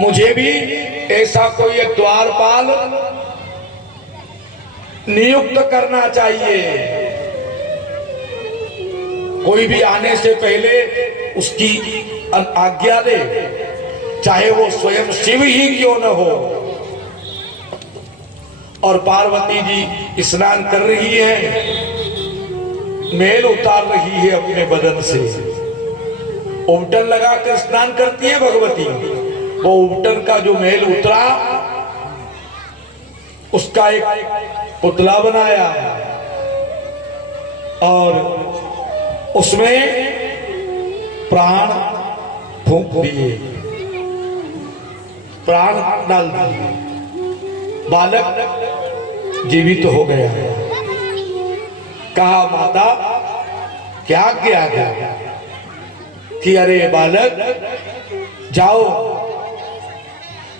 मुझे भी ऐसा कोई एक द्वारपाल नियुक्त करना चाहिए। कोई भी आने से पहले उसकी आज्ञा दे, चाहे वो स्वयं शिव ही क्यों न हो। और पार्वती जी स्नान कर रही है, मैल उतार रही है अपने बदन से। उबटन लगाकर स्नान करती है भगवती। वो उबटन का जो मैल उतरा, उसका एक पुतला बनाया और उसमें प्राण फूंक दिए, प्राण डाल दिए। बालक जीवित हो गया। कहा माता क्या किया गया कि अरे बालक जाओ,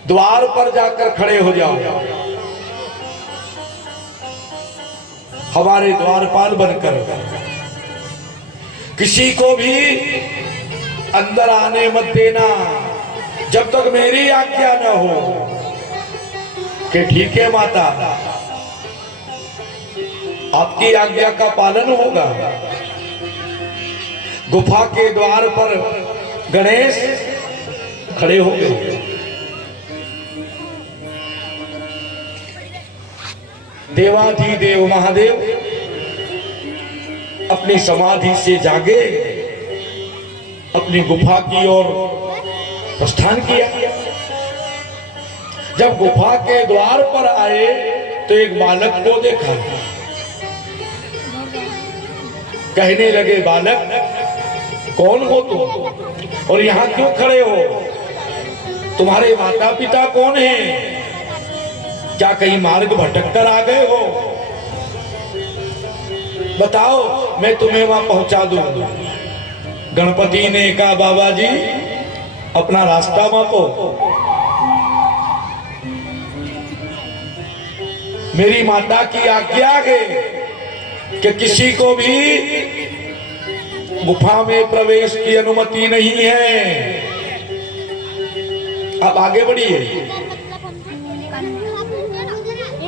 द्वार पर जाकर खड़े हो जाओ, हमारे द्वारपाल बनकर। किसी को भी अंदर आने मत देना जब तक मेरी आज्ञा न हो। कि ठीक है माता, आपकी आज्ञा का पालन होगा। गुफा के द्वार पर गणेश खड़े हो गए। देवाधिदेव महादेव अपनी समाधि से जागे, अपनी गुफा की ओर प्रस्थान किया। जब गुफा के द्वार पर आए तो एक बालक को देखा। कहने लगे, बालक कौन हो तुम और यहाँ क्यों खड़े हो? तुम्हारे माता पिता कौन हैं? क्या कहीं मार्ग भटक कर आ गए हो? बताओ, मैं तुम्हें वहां पहुंचा दूं। गणपति ने कहा, बाबा जी अपना रास्ता मापो। मेरी माता की आज्ञा है कि किसी को भी गुफा में प्रवेश की अनुमति नहीं है। आप आगे बढ़िए।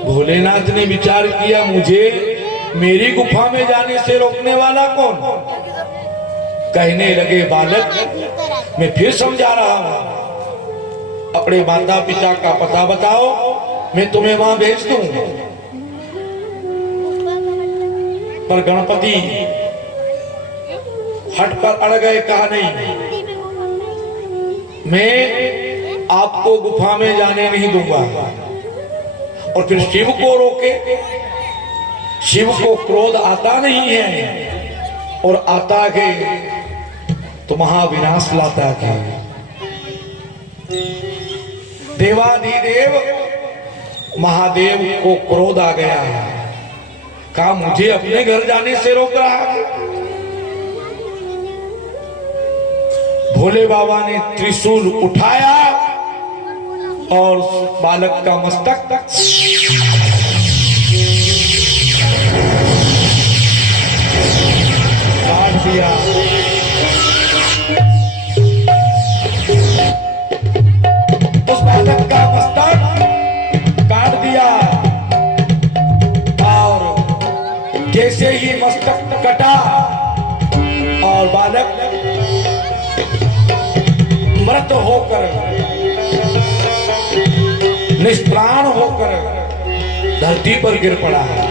भोलेनाथ ने विचार किया, मुझे मेरी गुफा में जाने से रोकने वाला कौन? कहने लगे, बालक मैं फिर समझा रहा हूं, अपने माता पिता का पता बताओ, मैं तुम्हें वहां भेज दूं। पर गणपति हट पर अड़ गए। कहा, नहीं, मैं आपको गुफा में जाने नहीं दूंगा। और फिर शिव को रोके। शिव को क्रोध आता नहीं है, और आता है तो महाविनाश लाता है। देवाधिदेव महादेव को क्रोध आ गया। कहा, मुझे अपने घर जाने से रोक रहा है। भोले बाबा ने त्रिशूल उठाया और बालक का मस्तक काट दिया। उस बालक का मस्तक काट दिया और जैसे ही मस्तक कटा और बालक मृत होकर, निष्प्राण होकर धरती पर गिर पड़ा है।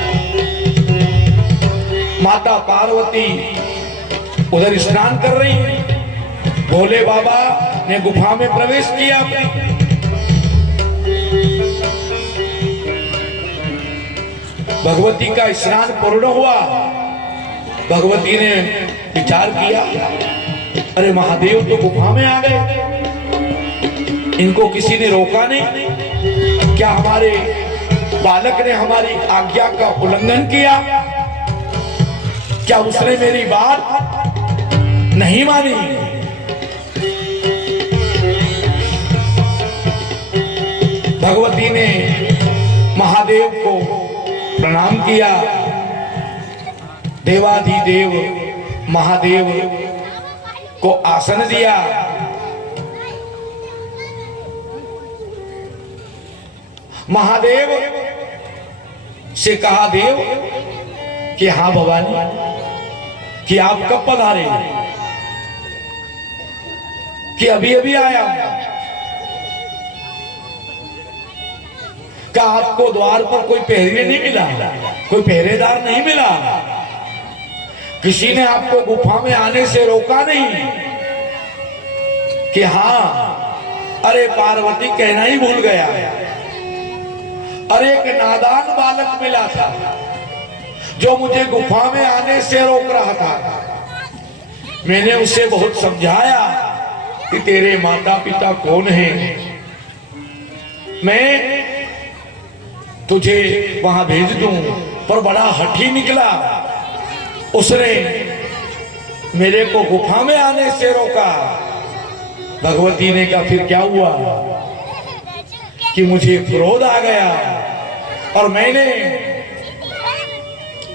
माता पार्वती उधर स्नान कर रही है। भोले बाबा ने गुफा में प्रवेश किया। भगवती का स्नान पूर्ण हुआ। भगवती ने विचार किया, अरे महादेव तो गुफा में आ गए, इनको किसी ने रोका नहीं। क्या हमारे बालक ने हमारी आज्ञा का उल्लंघन किया? क्या उसने मेरी बात नहीं मानी? भगवती ने महादेव को प्रणाम किया। देवाधिदेव महादेव को आसन दिया महादेव से कहा देव कि हाँ भवानी, कि आप कब पधारे? कि अभी अभी आया। क्या आपको द्वार पर कोई पहरे नहीं मिला, कोई पहरेदार नहीं मिला? किसी ने आपको गुफा में आने से रोका नहीं? कि हाँ, अरे पार्वती कहना ही भूल गया, अरे एक नादान बालक मिला था जो मुझे गुफा में आने से रोक रहा था। मैंने उसे बहुत समझाया कि तेरे माता पिता कौन हैं, मैं तुझे वहां भेज दूं, पर बड़ा हठी निकला। उसने मेरे को गुफा में आने से रोका। भगवती ने कहा फिर क्या हुआ? कि मुझे क्रोध आ गया और मैंने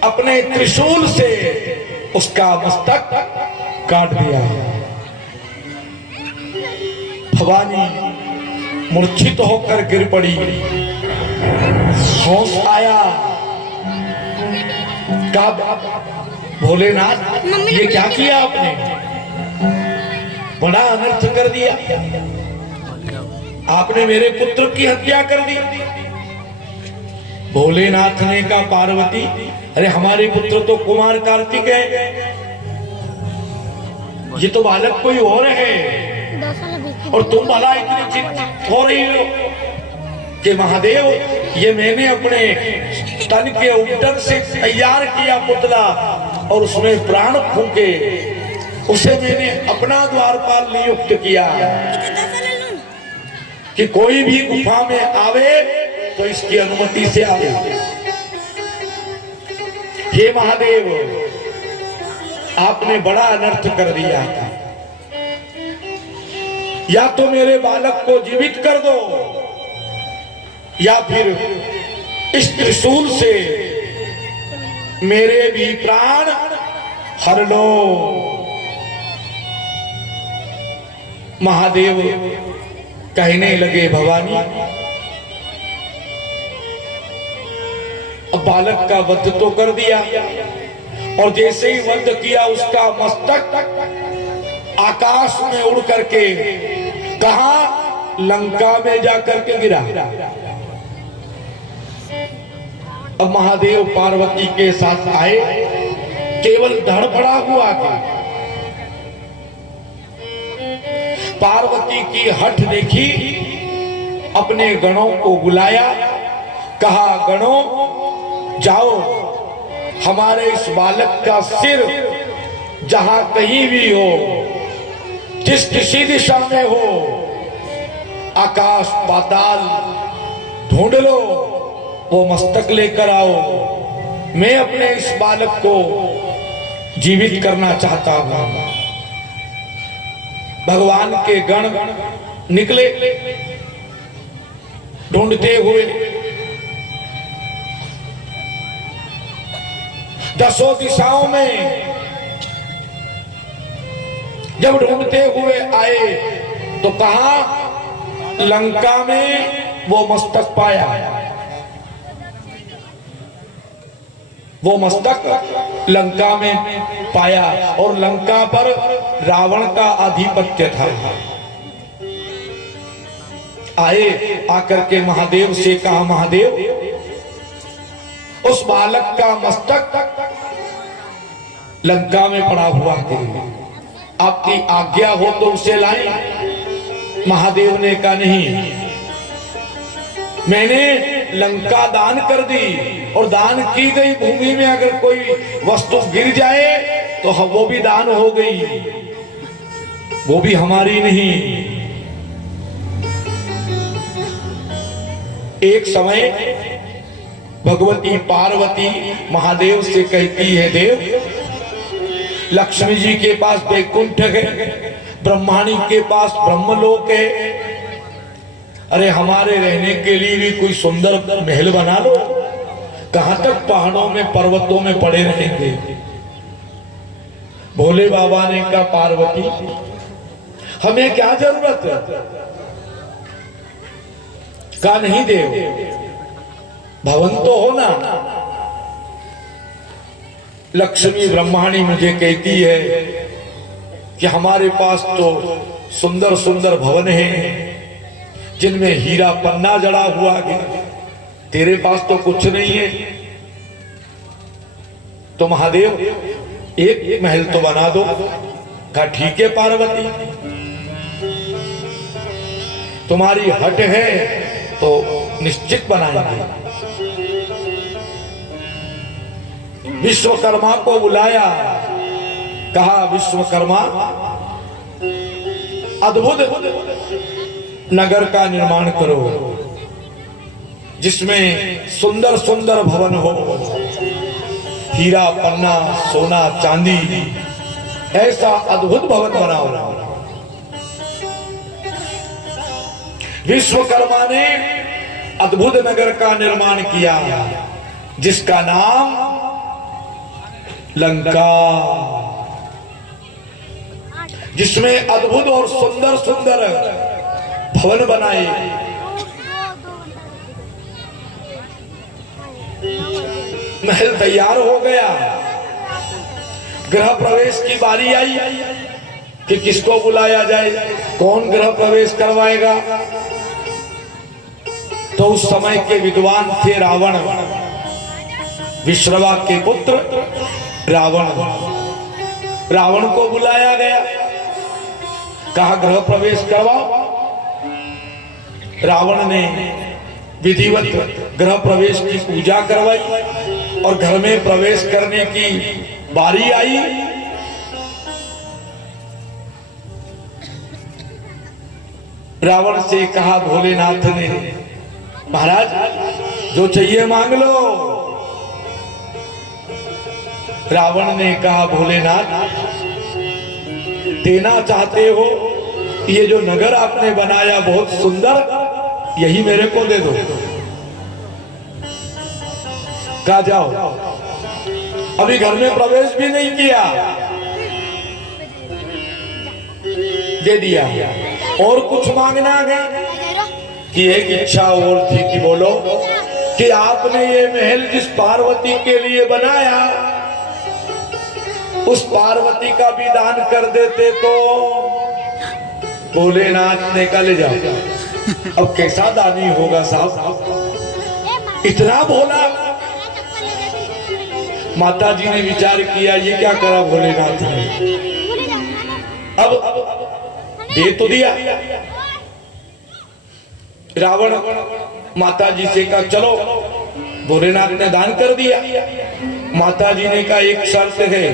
अपने त्रिशूल से उसका मस्तक काट दिया। भवानी मूर्छित होकर गिर पड़ी। होश आया, कहा भोलेनाथ ये क्या किया आपने? बड़ा अनर्थ कर दिया, आपने मेरे पुत्र की हत्या कर दी। भोलेनाथ ने कहा पार्वती, अरे हमारे पुत्र तो कुमार कार्तिक है, ये तो बालक कोई और है, और तुम भला इतनी चिंतित हो रही हो? कि महादेव ये मैंने अपने तन के ऊपर से तैयार किया पुतला और उसमें प्राण फूके, उसे मैंने अपना द्वारपाल नियुक्त किया कि कोई भी गुफा में आवे तो इसकी अनुमति से आवे। हे महादेव, आपने बड़ा अनर्थ कर दिया, या तो मेरे बालक को जीवित कर दो या फिर इस त्रिशूल से मेरे भी प्राण हर लो। महादेव कहने लगे भवानी, अब बालक का वध तो कर दिया, और जैसे ही वध किया उसका मस्तक आकाश में उड़ करके कहा? लंका में जाकर के गिरा। अब महादेव पार्वती के साथ आए, केवल धड़पड़ा हुआ था। पार्वती की हठ देखी, अपने गणों को बुलाया, कहा गणों जाओ, हमारे इस बालक का सिर जहां कहीं भी हो, जिस किसी दिशा में हो, आकाश पाताल ढूंढ लो, वो मस्तक लेकर आओ। मैं अपने इस बालक को जीवित करना चाहता हूं। भगवान के गण निकले ढूंढते हुए, दसों दिशाओं में जब ढूंढते हुए आए तो कहा? लंका में वो मस्तक पाया। वो मस्तक लंका में पाया और लंका पर रावण का आधिपत्य था। आए, आकर के महादेव से कहा महादेव, उस बालक का मस्तक लंका में पड़ा हुआ है, आपकी आज्ञा हो तो उसे लाएं। महादेव ने कहा नहीं, मैंने लंका दान कर दी, और दान की गई भूमि में अगर कोई वस्तु गिर जाए तो वो भी दान हो गई, वो भी हमारी नहीं। एक समय भगवती पार्वती महादेव से कहती है, देव, लक्ष्मी जी के पास वैकुंठ है, ब्रह्माणी के पास ब्रह्मलोक है, अरे हमारे रहने के लिए भी कोई सुंदर महल बना लो। कहां तक पहाड़ों में पर्वतों में पड़े रहेंगे? भोले बाबा ने कहा पार्वती, हमें क्या जरूरत है? का नहीं देव, भवन तो हो ना। लक्ष्मी ब्रह्माणी मुझे कहती है कि हमारे पास तो सुंदर सुंदर भवन हैं जिनमें हीरा पन्ना जड़ा हुआ है, तेरे पास तो कुछ नहीं है। तो महादेव एक महल तो बना दो। कहा ठीक है पार्वती, तुम्हारी हट है तो निश्चित बनाएंगे। विश्वकर्मा को बुलाया, कहा विश्वकर्मा अद्भुत नगर का निर्माण करो जिसमें सुंदर सुंदर भवन हो, हीरा पन्ना सोना चांदी, ऐसा अद्भुत भवन बनाओ। विश्वकर्मा ने अद्भुत नगर का निर्माण किया जिसका नाम लंका, जिसमें अद्भुत और सुंदर सुंदर भवन बनाए। महल तैयार हो गया, गृह प्रवेश की बारी आई कि किसको बुलाया जाए, कौन गृह प्रवेश करवाएगा। तो उस समय के विद्वान थे रावण, विश्रवा के पुत्र रावण। रावण को बुलाया गया, कहा गृह प्रवेश करवाओ। रावण ने विधिवत गृह प्रवेश की पूजा करवाई और घर में प्रवेश करने की बारी आई। रावण से कहा भोलेनाथ ने, महाराज जो चाहिए मांग लो। रावण ने कहा भोलेनाथ देना चाहते हो, ये जो नगर आपने बनाया बहुत सुंदर, यही मेरे को दे दो। कहा जाओ, अभी घर में प्रवेश भी नहीं किया, दे दिया। और कुछ मांगना है कि एक इच्छा और थी कि बोलो कि आपने ये महल जिस पार्वती के लिए बनाया उस पार्वती का भी दान कर देते तो। भोलेनाथ ने कहा ले जाओ। अब कैसा दानी होगा साहब, इतना भोला। माता जी ने विचार किया ये क्या करा भोलेनाथ ने, अब दे तो दिया। रावण माता जी से कहा चलो, भोलेनाथ ने दान कर दिया। माता जी ने कहा एक शर्त है,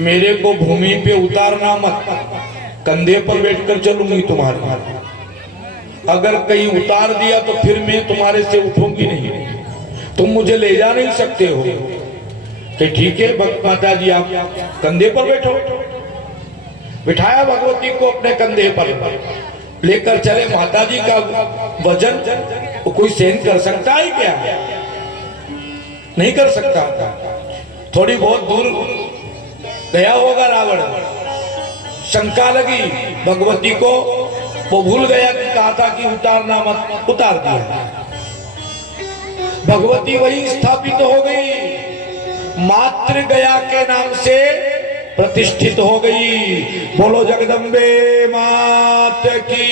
मेरे को भूमि पे उतारना मत, कंधे पर बैठकर चलूंगी तुम्हारे। अगर कहीं उतार दिया तो फिर मैं तुम्हारे से उठूंगी नहीं, तुम मुझे ले जा नहीं सकते हो। तो ठीक है माता जी आप कंधे पर बैठो। बिठाया भगवती को अपने कंधे पर, लेकर चले। माता जी का वजन कोई सहन कर सकता है क्या? नहीं कर सकता। थोड़ी बहुत दूर गया होगा रावण, शंका लगी भगवती को, वो भूल गया कि कहा था कि उतारना मत, उतार दिया। भगवती वही स्थापित हो गई, मातृ गया के नाम से प्रतिष्ठित हो गई। बोलो जगदम्बे मात की।